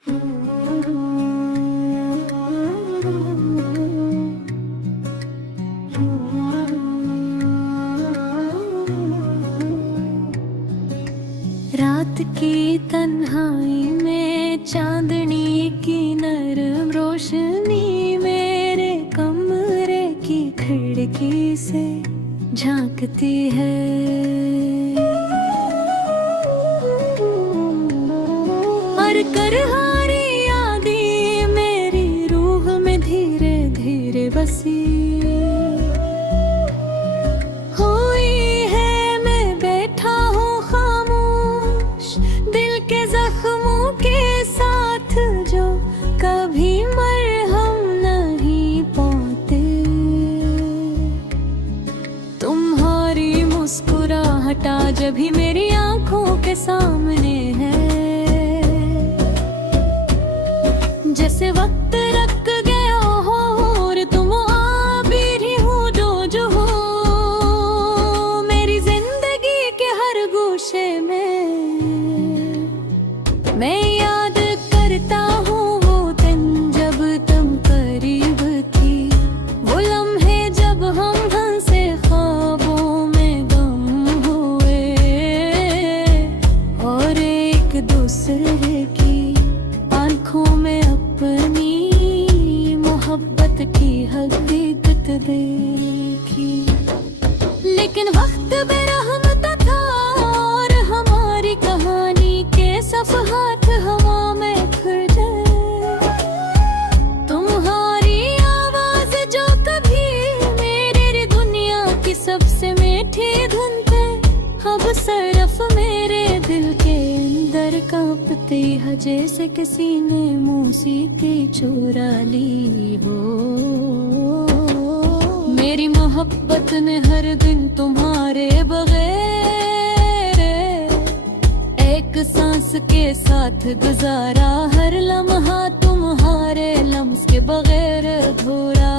रात की तन्हाई में चांदनी की नरम रोशनी मेरे कमरे की खिड़की से झांकती है। और करहारी यादें मेरी रूह में धीरे धीरे बसी मुस्कुराहटा जब भी मेरी आंखों के सामने है, जैसे वक्त रख गया हो और तुम आ भी रही हो जो हो मेरी जिंदगी के हर गोशे में। मैं याद करता हूँ वो दिन जब तुम करीब थी, वो लम्हे जब हम हंसे ख्वाबों में दूसरे की आंखों में अपनी मोहब्बत की हकीकत देखी। लेकिन वक्त बेरहम था और हमारी कहानी के सफ़हात हवा में खिल गए। तुम्हारी आवाज जो कभी मेरी दुनिया की सबसे मीठी धुन पे, अब सिर्फ मेरे दिल के कांपती है जैसे किसी ने मौसीकी चुरा ली हो। मेरी मोहब्बत ने हर दिन तुम्हारे बगैर एक सांस के साथ गुजारा, हर लम्हा तुम्हारे लम्स के बगैर अधूरा।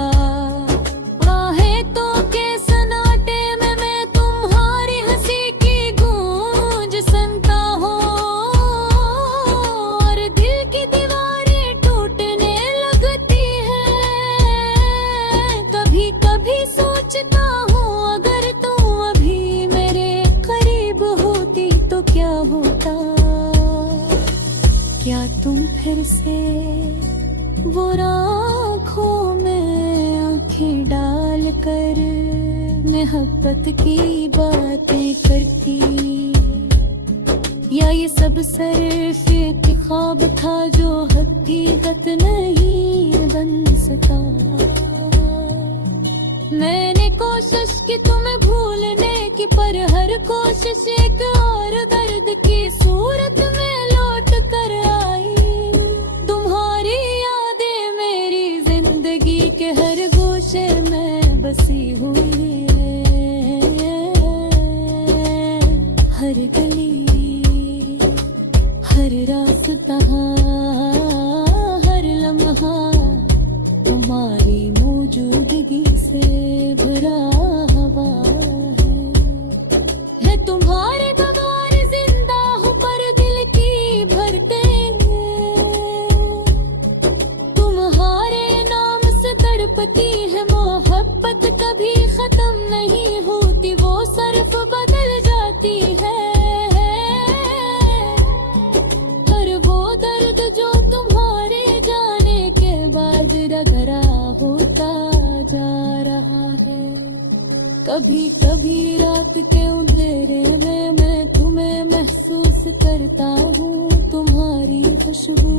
तो के सन्नाटे में मैं तुम्हारी हंसी की गूंज सुनता हूँ, सोचता हूँ अगर तुम अभी मेरे करीब होती तो क्या होता। क्या तुम फिर से वो आँखों में आँखें डाल कर मोहब्बत की बातें करती, या ये सब सिर्फ एक ख्वाब था जो हकीकत नहीं बन सका। मैंने कोशिश की तुम्हें भूलने की, पर हर कोशिश एक और दर्द की सूरत में लौट कर आई। तुम्हारी यादें मेरी जिंदगी के हर गोशे में बसी हुई है। हर गली, हर रास्ता, हर लम्हा तुम्हारी मौजूदगी से भरा हवा है। तुम्हारे बगैर जिंदा हूँ पर दिल की भरते, तुम्हारे नाम से तड़पती है मोहब्बत, कभी खत्म नहीं होती, वो सिर्फ बदल जाती है। हर वो दर्द जो तुम्हारे जाने के बाद रगड़ा होता जा रहा है। कभी कभी रात के अंधेरे में मैं तुम्हें महसूस करता हूँ, तुम्हारी खुशबू,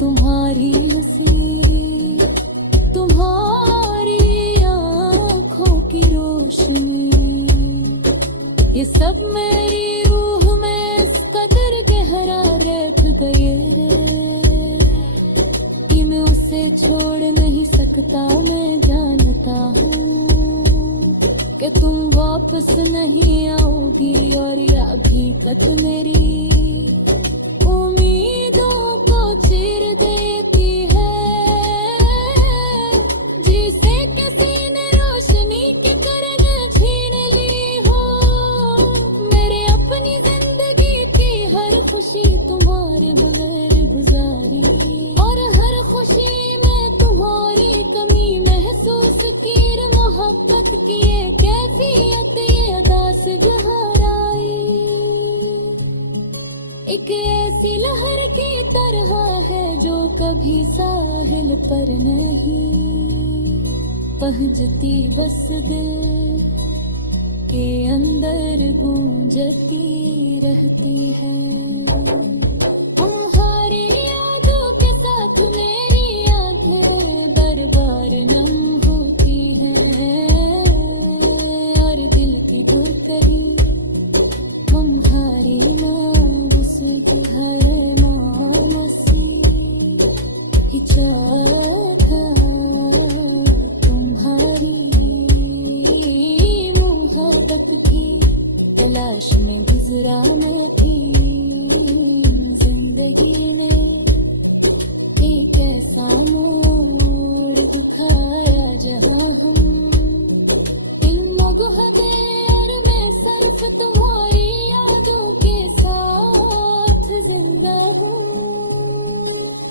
तुम्हारी हंसी, तुम्हारी आँखों की रोशनी, ये सब मेरी रूह में इस कदर गहरा रख गए कि मैं उसे छोड़ नहीं सकता। मैं जानता हूँ कि तुम वापस नहीं आओगी, और ये हकीकत मेरी उम्मीदों को चीर देती है। जिसे किसी ने रोशनी की किरण छीन ली हो, मेरे अपनी जिंदगी की हर खुशी तुम्हारे बगैर एक ऐसी लहर की तरह है जो कभी साहिल पर नहीं पहुंचती, बस दिल के अंदर गूंजती रहती है। तुम्हारी यादों के साथ मेरी आंखें बार बार नम होती हैं और दिल की धड़कन तुम्हारी मायूसी की हर मामसी हिचाथा तुम्हारी मोहब्बत की तलाश में गुजरा मैं थी। जिंदगी ने एक ऐसा मोड़ दिखाया जहाँ हम इल्म गए और मैं सिर्फ तुम्हारी यादों के साथ जिंदा हूँ।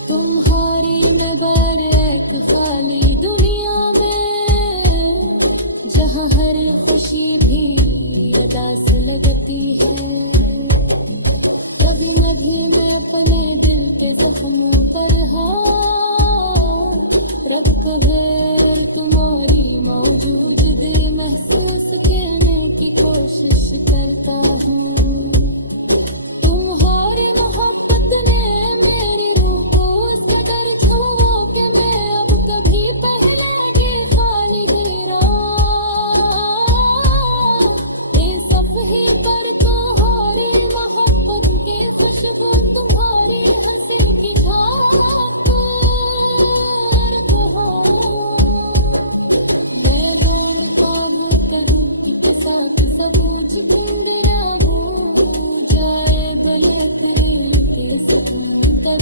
तुम्हारी नबर एक खाली दुनिया में जहाँ हर खुशी भी अदास लगती है। कभी कभी मैं अपने दिल के जख्मों पर रब कभी तुम्हारी मौजूदगी महसूस करने की कोशिश करता हूँ। तुम्हारी मोहब्बत ने मेरी रूह को इस कदर छुआ कि मैं अब कभी पहले की खाली गिरा इस सफही पर तुम्हारी मोहब्बत की खुशबू तुम्हारी हंसी की झांक और कहो बैगन काब करूँ कि साथ सबूज कुंदरा जाए बलक के सपनों का